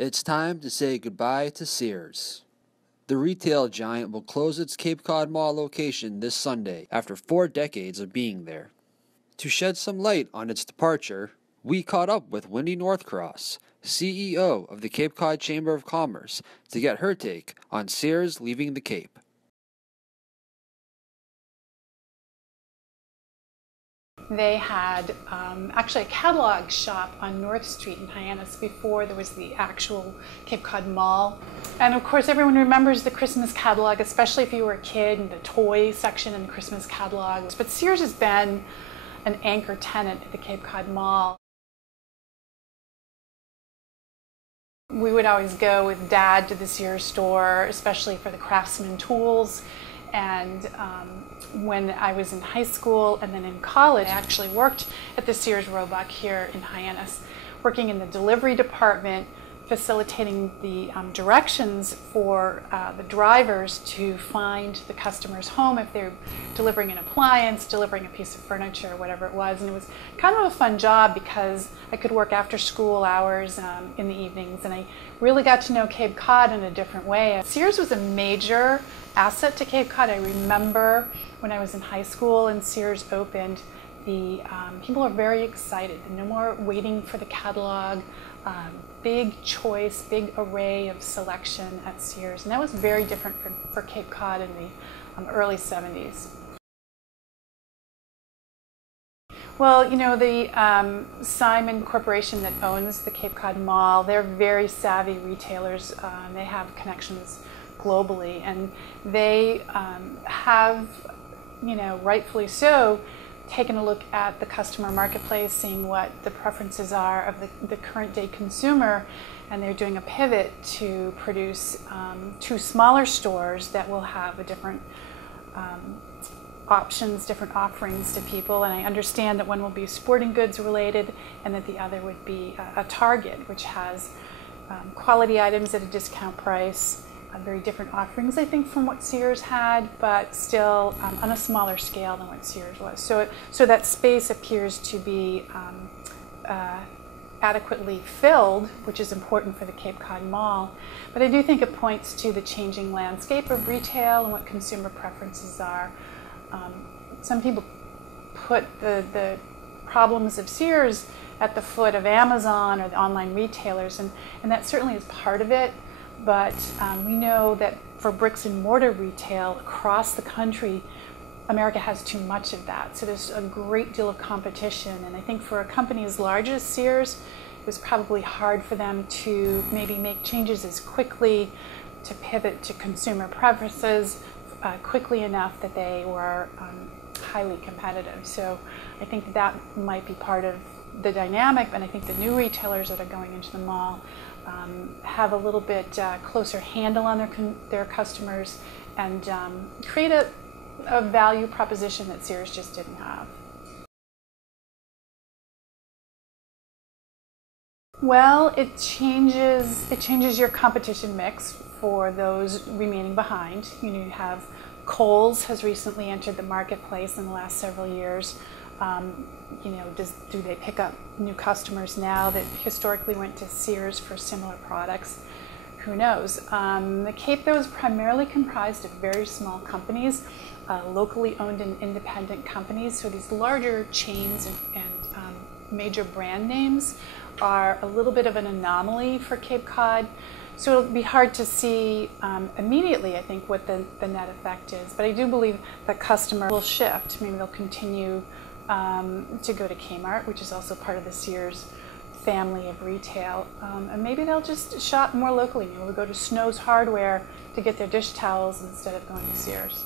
It's time to say goodbye to Sears. The retail giant will close its Cape Cod Mall location this Sunday after 4 decades of being there. To shed some light on its departure, we caught up with Wendy Northcross, CEO of the Cape Cod Chamber of Commerce, to get her take on Sears leaving the Cape. They had actually a catalog shop on North Street in Hyannis before there was the actual Cape Cod Mall. And of course everyone remembers the Christmas catalog, especially if you were a kid, and the toy section in the Christmas catalog. But Sears has been an anchor tenant at the Cape Cod Mall. We would always go with Dad to the Sears store, especially for the Craftsman tools. And when I was in high school and then in college, I actually worked at the Sears Roebuck here in Hyannis, working in the delivery department, facilitating the directions for the drivers to find the customer's home if they're delivering an appliance, delivering a piece of furniture, whatever it was. And it was kind of a fun job because I could work after school hours in the evenings, and I really got to know Cape Cod in a different way. Sears was a major asset to Cape Cod. I remember when I was in high school and Sears opened, people are very excited. No more waiting for the catalog. Big choice, big array of selection at Sears, and that was very different for Cape Cod in the early 70s. Well, you know, the Simon Corporation that owns the Cape Cod Mall, they're very savvy retailers. They have connections globally, and they have, you know, rightfully so, taken a look at the customer marketplace, seeing what the preferences are of the current day consumer, and they're doing a pivot to produce 2 smaller stores that will have a different options, different offerings to people. And I understand that one will be sporting goods related and that the other would be a Target, which has quality items at a discount price. Very different offerings, I think, from what Sears had, but still on a smaller scale than what Sears was. So that space appears to be adequately filled, which is important for the Cape Cod Mall. But I do think it points to the changing landscape of retail and what consumer preferences are. Some people put the problems of Sears at the foot of Amazon or the online retailers, and that certainly is part of it. But we know that for bricks and mortar retail across the country, America has too much of that. So there's a great deal of competition. And I think for a company as large as Sears, it was probably hard for them to maybe make changes as quickly, to pivot to consumer preferences quickly enough that they were highly competitive. So I think that might be part of the dynamic, and I think the new retailers that are going into the mall have a little bit closer handle on their customers and create a value proposition that Sears just didn't have. Well, it changes your competition mix for those remaining behind. You know, you have Kohl's has recently entered the marketplace in the last several years. You know, do they pick up new customers now that historically went to Sears for similar products? Who knows? The Cape, though, is primarily comprised of very small companies, locally owned and independent companies. So these larger chains and major brand names are a little bit of an anomaly for Cape Cod. So it'll be hard to see immediately, I think, what the net effect is. But I do believe the customer will shift. Maybe they'll continue to go to Kmart, which is also part of the Sears family of retail. And maybe they'll just shop more locally. Maybe they'll go to Snow's Hardware to get their dish towels instead of going to Sears.